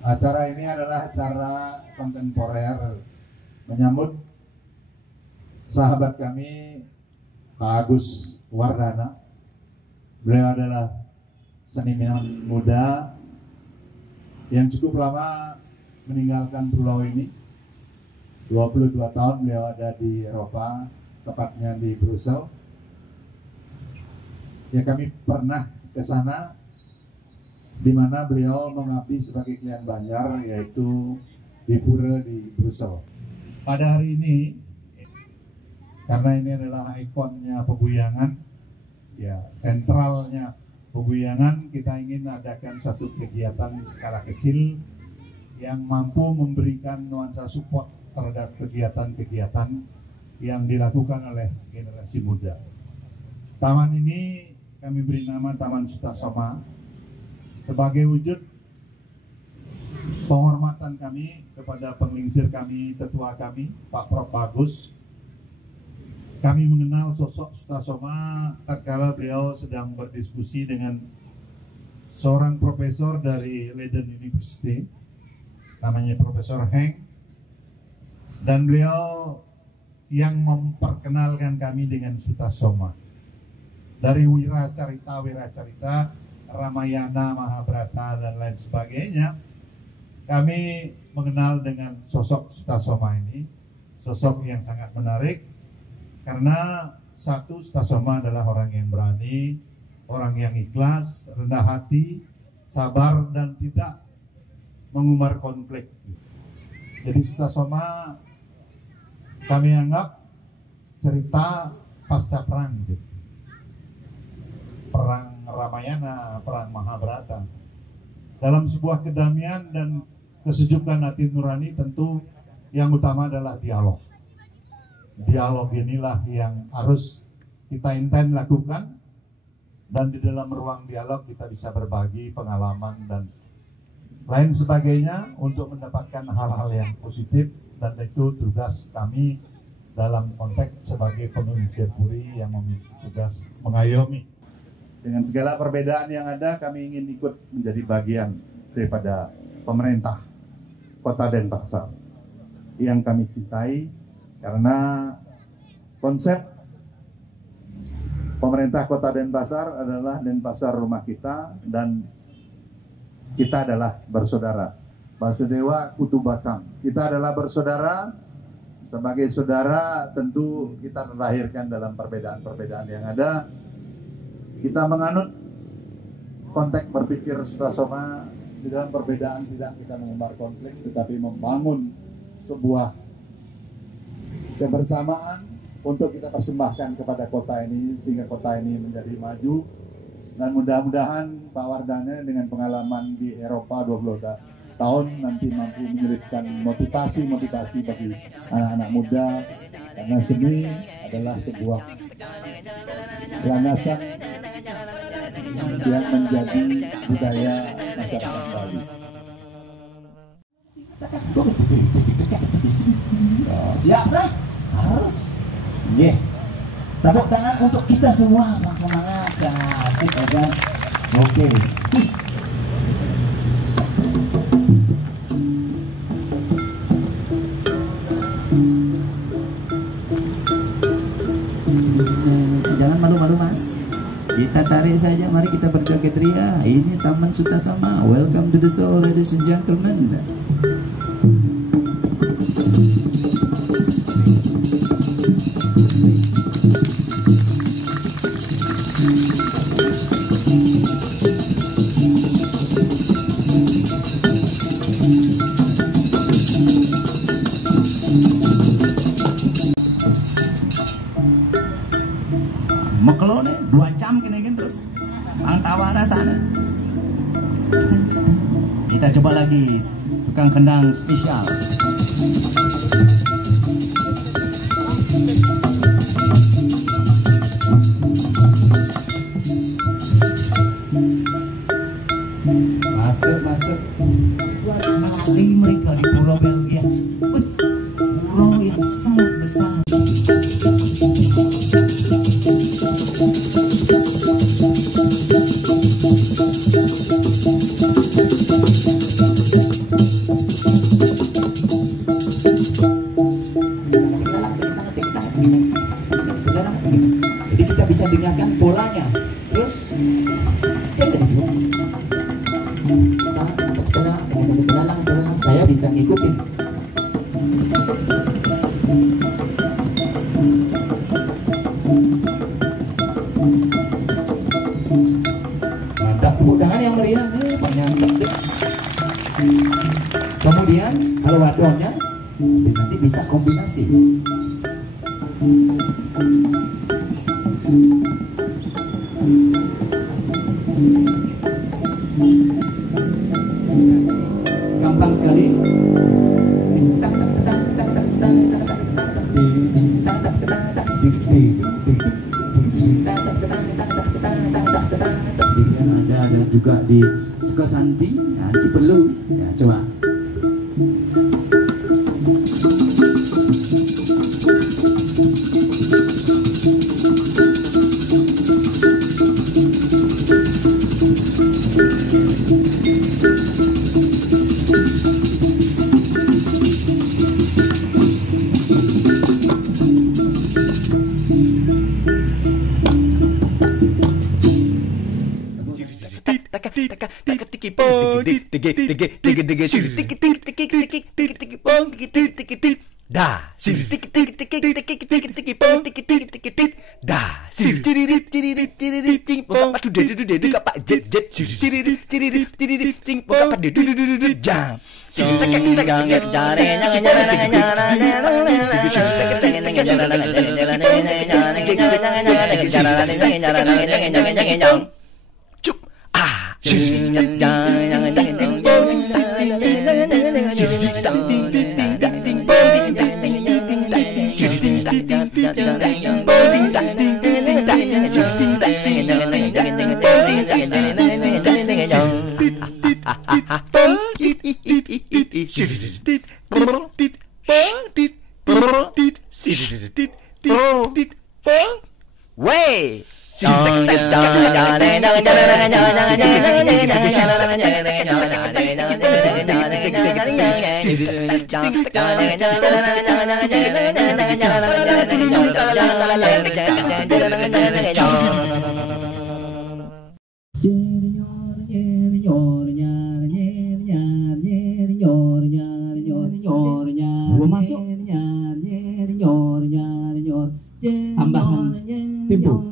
Acara ini adalah acara kontemporer menyambut sahabat kami Pak Agus Wardana. Beliau adalah seniman muda yang cukup lama meninggalkan pulau ini. 22 tahun beliau ada di Eropa, tepatnya di Brussels. Ya, kami pernah ke sana, di mana beliau mengabdi sebagai klien Banjar, yaitu di pura di Brussels. Pada hari ini, karena ini adalah ikonnya pebuyangan, ya sentralnya pebuyangan, kita ingin adakan satu kegiatan skala kecil yang mampu memberikan nuansa support terhadap kegiatan-kegiatan yang dilakukan oleh generasi muda. Taman ini kami beri nama Taman Sutasoma sebagai wujud penghormatan kami kepada penglingsir kami, tetua kami, Pak Prof. Bagus. Kami mengenal sosok Sutasoma tatkala beliau sedang berdiskusi dengan seorang profesor dari Leiden University, namanya Profesor Heng, dan beliau yang memperkenalkan kami dengan Sutasoma. Dari wiracarita, Ramayana, Mahabharata, dan lain sebagainya, kami mengenal dengan sosok Sutasoma ini, sosok yang sangat menarik, karena satu, Sutasoma adalah orang yang berani, orang yang ikhlas, rendah hati, sabar, dan tidak mengumbar konflik. Jadi Sutasoma kami anggap cerita pasca perang, gitu. Perang Ramayana, perang Mahabharata. Dalam sebuah kedamaian dan kesejukan hati nurani, tentu yang utama adalah dialog. Dialog inilah yang harus kita intent lakukan, dan di dalam ruang dialog kita bisa berbagi pengalaman dan lain sebagainya untuk mendapatkan hal-hal yang positif, dan itu tugas kami dalam konteks sebagai pengunsir puri yang memiliki tugas mengayomi. Dengan segala perbedaan yang ada, kami ingin ikut menjadi bagian daripada pemerintah Kota Denpasar yang kami cintai, karena konsep pemerintah Kota Denpasar adalah Denpasar rumah kita, dan kita adalah bersaudara. Basudewa Kutubakam. Kita adalah bersaudara. Sebagai saudara tentu kita terlahirkan dalam perbedaan-perbedaan yang ada. Kita menganut konteks berpikir Sutasoma. Di dalam perbedaan tidak kita mengumbar konflik, tetapi membangun sebuah kebersamaan untuk kita persembahkan kepada kota ini, sehingga kota ini menjadi maju. Dan mudah-mudahan Pak Wardana dengan pengalaman di Eropa 20 tahun nanti mampu menyelipkan motivasi bagi anak-anak muda, karena seni adalah sebuah landasan yang menjadi budaya masyarakat Bali. Siap lah, harus. Yeah. Tepuk tangan untuk kita semua, semangat, asik aja. Oke. Jangan malu-malu mas. Kita tarik saja, mari kita berjoget ria. Ini Taman Sutasoma. Welcome to the show, ladies and gentlemen. Mekelone 2 jam gini terus. Ang tawara sana. Kita coba lagi tukang kendang spesial. Masuk. Suatu melalui mereka di Pulau Belgia. Pulau yang sangat besar. Jadi kita bisa dengarkan polanya. Terus saya bisa ngikutin. Ada tepuk tangan yang meriah, kemudian kalau wadonnya nanti bisa kombinasi. Gampang sekali. Ada juga di Sukasanti, nanti perlu ya, coba. Wey. Masuk tambahan tempo.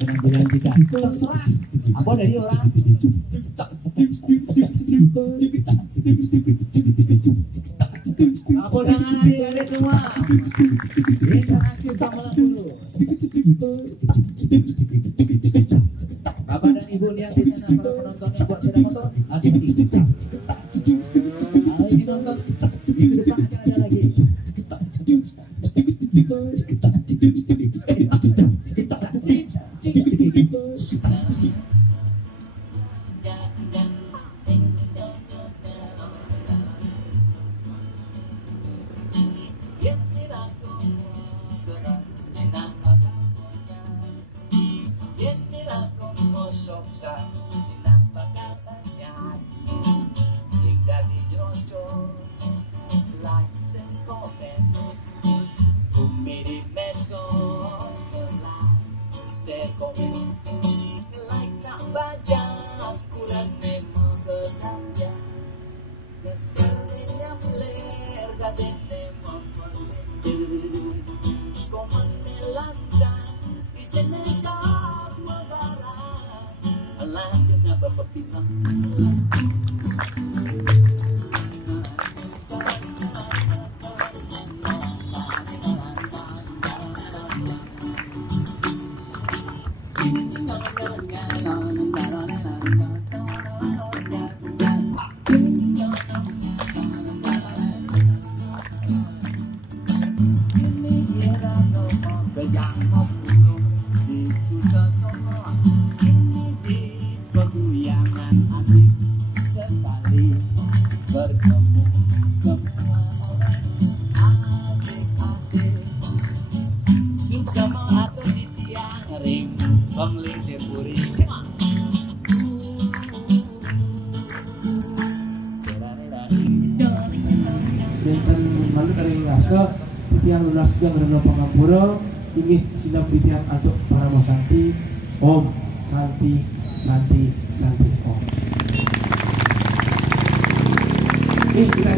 penampilan kita terserah apa dari orang. Apa dengan adik-adik semua interaktif sama lagu dulu. Bapak dan ibu lihat di sana, para penonton yang buat sepeda motor hati-hati. Kalau ini nonton minggu depan akan ada lagi. Malu dari ngasa pitian lunas juga ngerana pangapura inggih sinap pitian untuk para masanti Om Santi Santi Santi Om. Kita